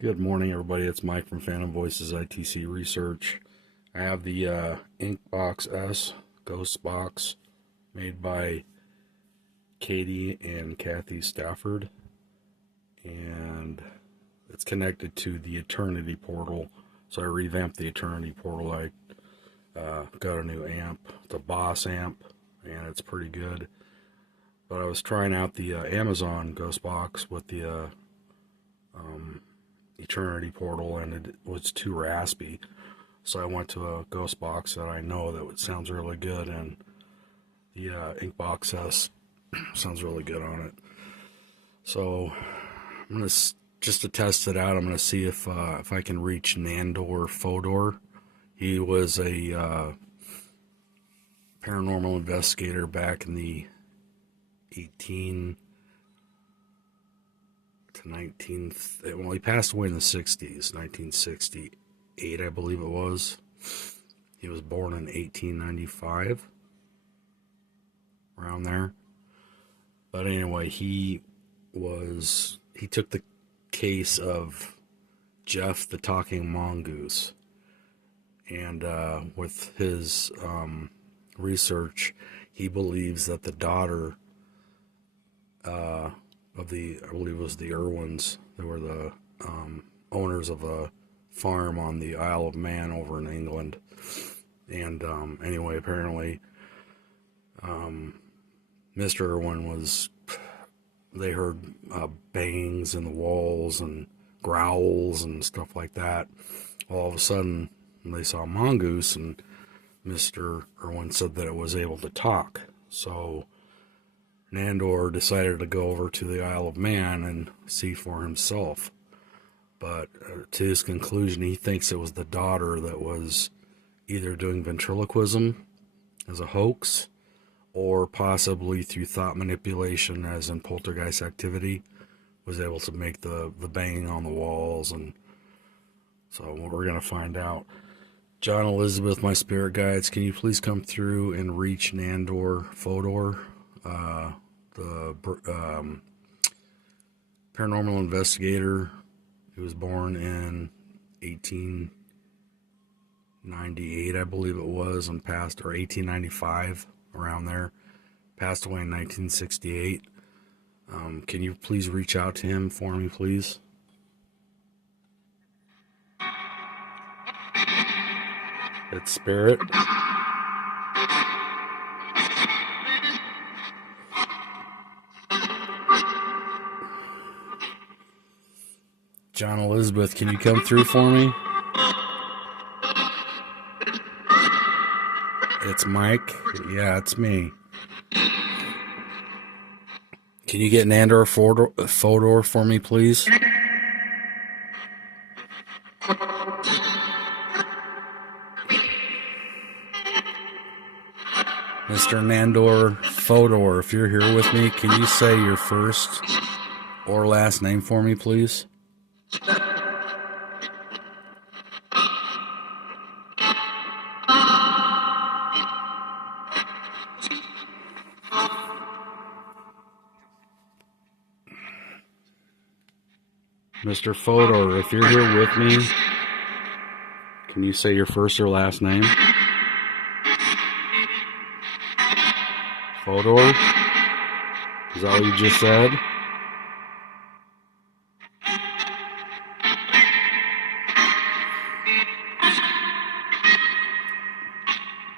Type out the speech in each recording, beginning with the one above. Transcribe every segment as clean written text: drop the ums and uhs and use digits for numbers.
Good morning, everybody. It's Mike from Phantom Voices ITC Research. I have the Inkbox S Ghost Box made by Katie and Kathy Stafford, and it's connected to the Eternity portal. So I revamped the Eternity portal. I got a new amp, the Boss amp, and it's pretty good. But I was trying out the Amazon Ghost Box with the Eternity portal, and it was too raspy, so I went to a Ghost Box that I know that sounds really good, and the Inkbox S sounds really good on it. So I'm gonna just to test it out, I'm gonna see if I can reach Nandor Fodor. He was a paranormal investigator back in the 18 to 19th. Well, he passed away in the 60s, 1968, I believe it was. He was born in 1895, around there. But anyway, he took the case of Jeff the Talking Mongoose, and with his research, he believes that the daughter of the, I believe it was the Irwins, they were the owners of a farm on the Isle of Man over in England. And anyway, apparently Mr. Irwin they heard bangs in the walls and growls and stuff like that. All of a sudden they saw a mongoose, and Mr. Irwin said that it was able to talk. So Nandor decided to go over to the Isle of Man and see for himself. But to his conclusion, he thinks it was the daughter that was either doing ventriloquism as a hoax, or possibly through thought manipulation, as in poltergeist activity, was able to make the banging on the walls. And so we're going to find out. John Elizabeth, my spirit guides, can you please come through and reach Nandor Fodor? The paranormal investigator. He was born in 1898, I believe it was, and passed, or 1895, around there. Passed away in 1968. Can you please reach out to him for me, please? It's Spirit. John Elizabeth, can you come through for me? It's Mike. Yeah, it's me. Can you get Nandor Fodor for me, please? Mr. Nandor Fodor, if you're here with me, can you say your first or last name for me, please? Mr. Fodor, if you're here with me, can you say your first or last name? Fodor? Is that what you just said?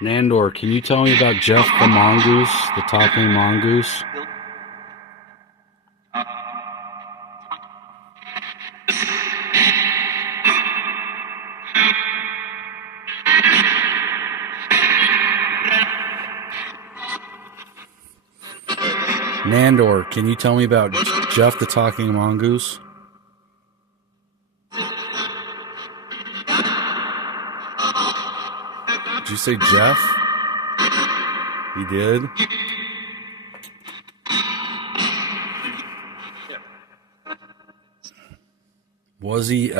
Nandor, can you tell me about Jeff the Mongoose, the talking mongoose? Nandor, can you tell me about Jeff the Talking Mongoose? Did you say Jeff? You did? Was he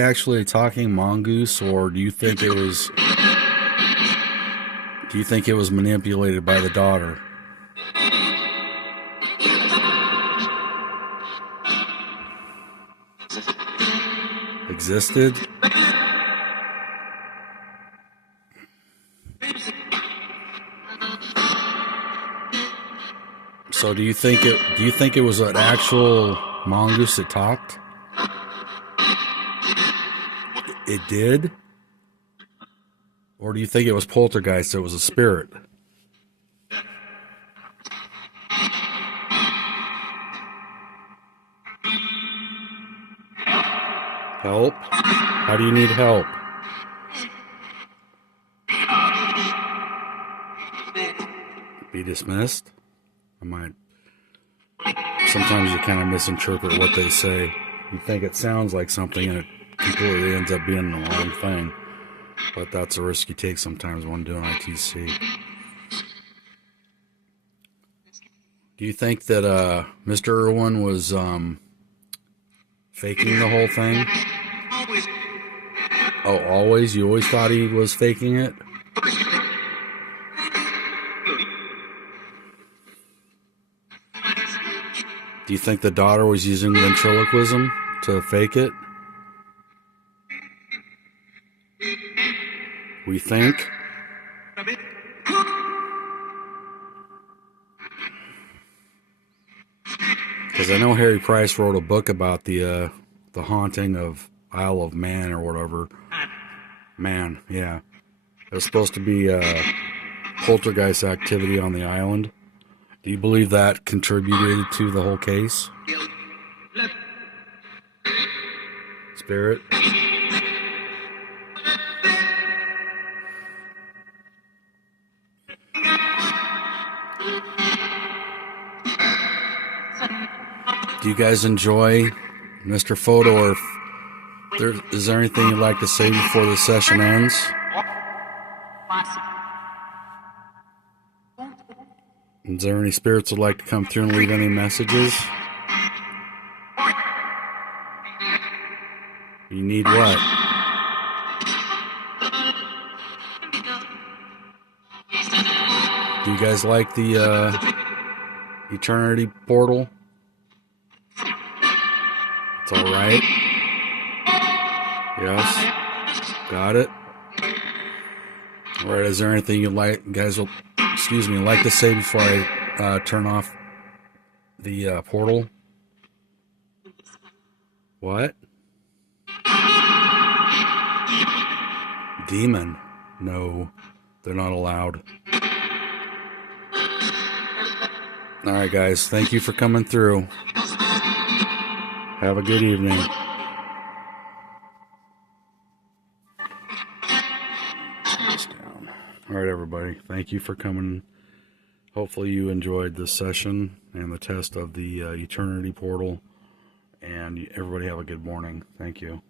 actually a talking mongoose, or do you think it was manipulated by the daughter? existed? So do you think it was an actual mongoose that talked? It did? Or do you think it was poltergeist, it was a spirit? Help? How do you need help? Be dismissed? Sometimes you kind of misinterpret what they say. You think it sounds like something and it completely ends up being the wrong thing. But that's a risk you take sometimes when doing ITC. Do you think that Mr. Irwin was faking the whole thing? Oh, always? You always thought he was faking it? Do you think the daughter was using ventriloquism to fake it? We think? Because I know Harry Price wrote a book about the haunting of Isle of Man or whatever. Man, yeah. There's supposed to be poltergeist activity on the island. Do you believe that contributed to the whole case? Spirit? Do you guys enjoy Mr. Fodor? Is there anything you'd like to say before the session ends? Is there any spirits who'd like to come through and leave any messages? You need what? Do you guys like the Eternity Portal? It's alright. Yes. Got it. Alright, is there anything you'd like like to say before I turn off the portal? What? Demon? No, they're not allowed. Alright guys, thank you for coming through. Have a good evening. Alright everybody, thank you for coming. Hopefully you enjoyed this session and the test of the Eternity Portal. And everybody have a good morning. Thank you.